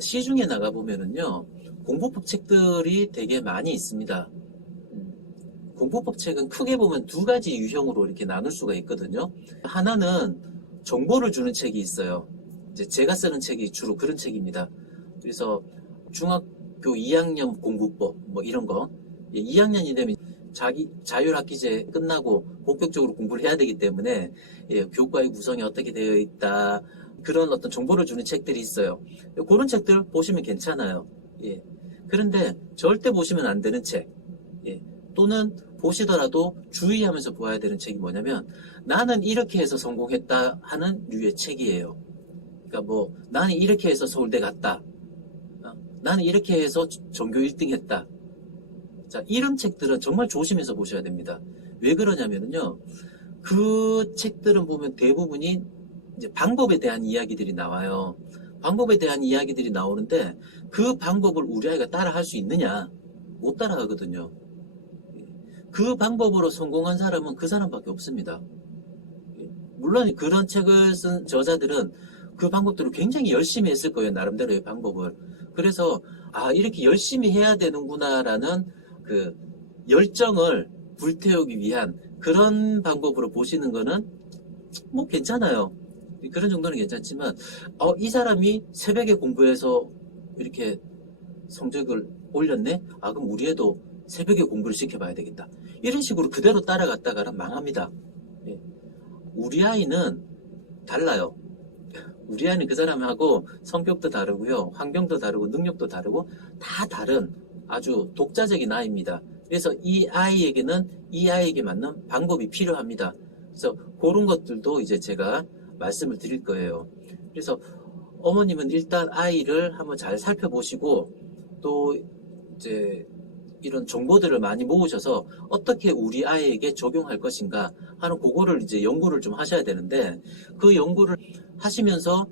시중에 나가보면은요, 공부법 책들이 되게 많이 있습니다. 공부법 책은 크게 보면 두 가지 유형으로 이렇게 나눌 수가 있거든요. 하나는 정보를 주는 책이 있어요. 이제 제가 쓰는 책이 주로 그런 책입니다. 그래서 중학교 2학년 공부법 뭐 이런 거, 2학년이 되면 자율학기제 끝나고 본격적으로 공부를 해야 되기 때문에 교과의 구성이 어떻게 되어 있다, 그런 어떤 정보를 주는 책들이 있어요. 그런 책들 보시면 괜찮아요. 예. 그런데 절대 보시면 안 되는 책, 또는 보시더라도 주의하면서 보아야 되는 책이 뭐냐면, 나는 이렇게 해서 성공했다 하는 류의 책이에요. 그러니까 뭐 나는 이렇게 해서 서울대 갔다, 나는 이렇게 해서 전교 1등 했다. 자, 이런 책들은 정말 조심해서 보셔야 됩니다. 왜 그러냐면요, 그 책들은 보면 대부분이 이제 방법에 대한 이야기들이 나와요. 방법에 대한 이야기들이 나오는데 그 방법을 우리 아이가 따라 할 수 있느냐? 못 따라가거든요. 그 방법으로 성공한 사람은 그 사람밖에 없습니다. 물론 그런 책을 쓴 저자들은 그 방법들을 굉장히 열심히 했을 거예요. 나름대로의 방법을. 그래서 이렇게 열심히 해야 되는구나라는 그 열정을 불태우기 위한 그런 방법으로 보시는 거는 뭐 괜찮아요. 그런 정도는 괜찮지만 이 사람이 새벽에 공부해서 이렇게 성적을 올렸네? 그럼 우리 애도 새벽에 공부를 시켜봐야 되겠다. 이런 식으로 그대로 따라갔다가는 망합니다. 우리 아이는 달라요. 우리 아이는 그 사람하고 성격도 다르고요, 환경도 다르고 능력도 다르고 다 다른 아주 독자적인 아이입니다. 그래서 이 아이에게는 이 아이에게 맞는 방법이 필요합니다. 그래서 그런 것들도 이제 제가 말씀을 드릴 거예요. 그래서 어머님은 일단 아이를 한번 잘 살펴보시고, 또 이제 이런 정보들을 많이 모으셔서 어떻게 우리 아이에게 적용할 것인가 하는 그거를 이제 연구를 좀 하셔야 되는데, 그 연구를 하시면서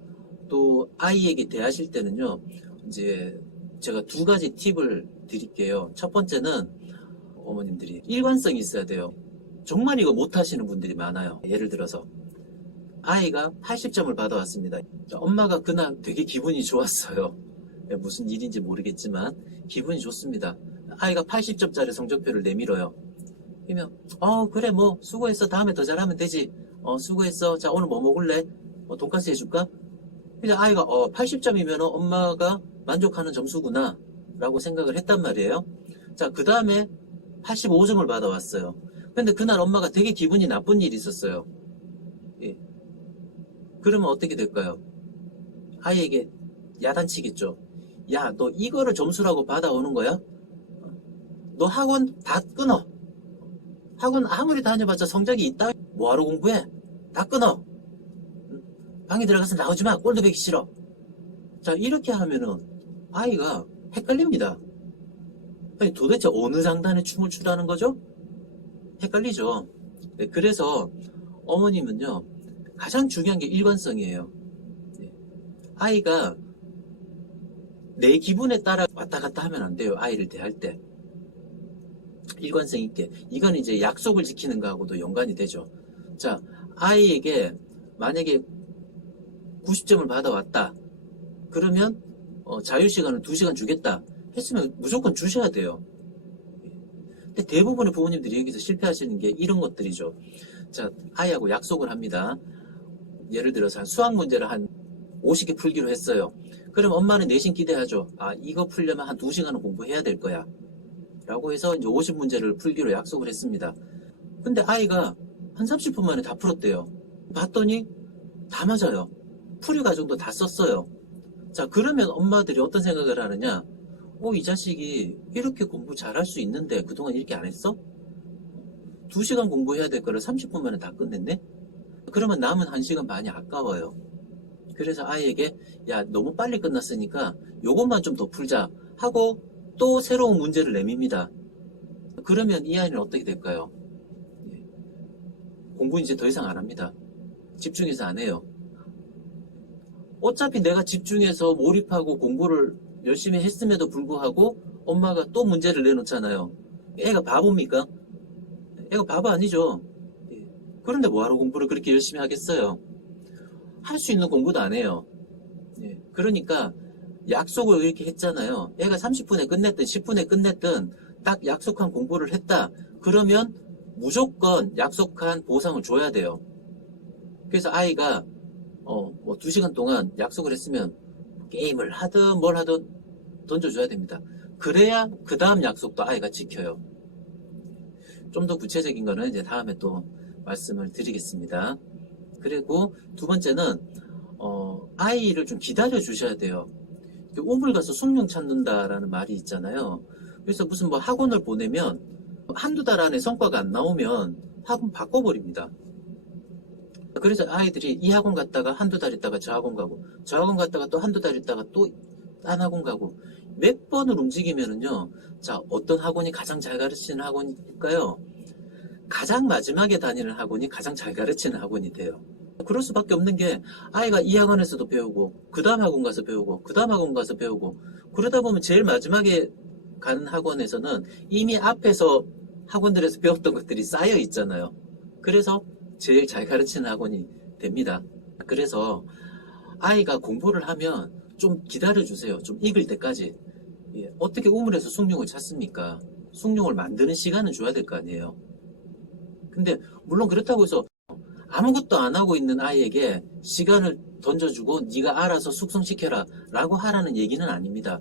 또 아이에게 대하실 때는요, 이제 제가 두 가지 팁을 드릴게요. 첫 번째는 어머님들이 일관성이 있어야 돼요. 정말 이거 못하시는 분들이 많아요. 예를 들어서 아이가 80점을 받아왔습니다. 엄마가 그날 되게 기분이 좋았어요. 무슨 일인지 모르겠지만 기분이 좋습니다. 아이가 80점짜리 성적표를 내밀어요. 그러면 그래, 뭐 수고했어, 다음에 더 잘하면 되지, 수고했어, 자 오늘 뭐 먹을래, 돈까스 해줄까? 그냥 아이가 80점이면 엄마가 만족하는 점수구나 라고 생각을 했단 말이에요. 자, 그 다음에 85점을 받아왔어요. 근데 그날 엄마가 되게 기분이 나쁜 일이 있었어요. 예. 그러면 어떻게 될까요? 아이에게 야단치겠죠. 야, 너 이거를 점수라고 받아오는 거야? 너 학원 다 끊어. 학원 아무리 다녀봤자 성적이 있다? 뭐하러 공부해? 다 끊어. 방에 들어가서 나오지 마. 꼴도 보기 싫어. 자, 이렇게 하면은 아이가 헷갈립니다. 아니, 도대체 어느 장단에 춤을 추라는 거죠? 헷갈리죠. 네, 그래서 어머님은요, 가장 중요한 게 일관성이에요. 아이가 내 기분에 따라 왔다 갔다 하면 안 돼요. 아이를 대할 때 일관성 있게. 이건 이제 약속을 지키는 거하고도 연관이 되죠. 자, 아이에게 만약에 90점을 받아왔다 그러면 자유시간을 2시간 주겠다 했으면 무조건 주셔야 돼요. 근데 대부분의 부모님들이 여기서 실패하시는 게 이런 것들이죠. 자, 아이하고 약속을 합니다. 예를 들어서 수학 문제를 한 50개 풀기로 했어요. 그럼 엄마는 내신 기대하죠. 이거 풀려면 한 2시간은 공부해야 될 거야 라고 해서 이제 50문제를 풀기로 약속을 했습니다. 근데 아이가 한 30분 만에 다 풀었대요. 봤더니 다 맞아요. 풀이 과정도 다 썼어요. 자, 그러면 엄마들이 어떤 생각을 하느냐? 이 자식이 이렇게 공부 잘할 수 있는데 그동안 이렇게 안 했어? 2시간 공부해야 될 거를 30분 만에 다 끝냈네? 그러면 남은 1시간 반이 아까워요. 그래서 아이에게 야, 너무 빨리 끝났으니까 요것만 좀 더 풀자 하고 또 새로운 문제를 내밉니다. 그러면 이 아이는 어떻게 될까요? 공부 이제 더 이상 안 합니다. 집중해서 안 해요. 어차피 내가 집중해서 몰입하고 공부를 열심히 했음에도 불구하고 엄마가 또 문제를 내놓잖아요. 애가 바보입니까? 애가 바보 아니죠. 그런데 뭐하러 공부를 그렇게 열심히 하겠어요? 할 수 있는 공부도 안 해요. 그러니까 약속을 이렇게 했잖아요. 애가 30분에 끝냈든 10분에 끝냈든 딱 약속한 공부를 했다. 그러면 무조건 약속한 보상을 줘야 돼요. 그래서 아이가 뭐 2시간 동안 약속을 했으면 게임을 하든 뭘 하든 던져줘야 됩니다. 그래야 그 다음 약속도 아이가 지켜요. 좀 더 구체적인 거는 이제 다음에 또 말씀을 드리겠습니다. 그리고 두 번째는 아이를 좀 기다려 주셔야 돼요. 우물 가서 숭늉 찾는다라는 말이 있잖아요. 그래서 무슨 뭐 학원을 보내면 한두 달 안에 성과가 안 나오면 학원 바꿔버립니다. 그래서 아이들이 이 학원 갔다가 한두 달 있다가 저 학원 가고, 저 학원 갔다가 또 한두 달 있다가 또 딴 학원 가고, 몇 번을 움직이면은요, 자, 어떤 학원이 가장 잘 가르치는 학원일까요? 가장 마지막에 다니는 학원이 가장 잘 가르치는 학원이 돼요. 그럴 수밖에 없는 게 아이가 이 학원에서도 배우고 그 다음 학원 가서 배우고 그 다음 학원 가서 배우고 그러다 보면 제일 마지막에 가는 학원에서는 이미 앞에서 학원들에서 배웠던 것들이 쌓여 있잖아요. 그래서 제일 잘 가르치는 학원이 됩니다. 그래서 아이가 공부를 하면 좀 기다려주세요. 좀 익을 때까지. 예, 어떻게 우물에서 숭늉을 찾습니까? 숭늉을 만드는 시간은 줘야 될 거 아니에요. 근데 물론 그렇다고 해서 아무것도 안 하고 있는 아이에게 시간을 던져주고 네가 알아서 숙성시켜라 라고 하라는 얘기는 아닙니다.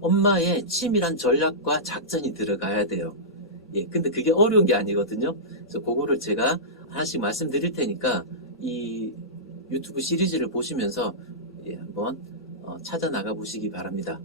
엄마의 치밀한 전략과 작전이 들어가야 돼요. 예, 근데 그게 어려운 게 아니거든요. 그래서 그거를 제가 하나씩 말씀드릴 테니까 이 유튜브 시리즈를 보시면서 예, 한번 찾아 나가 보시기 바랍니다.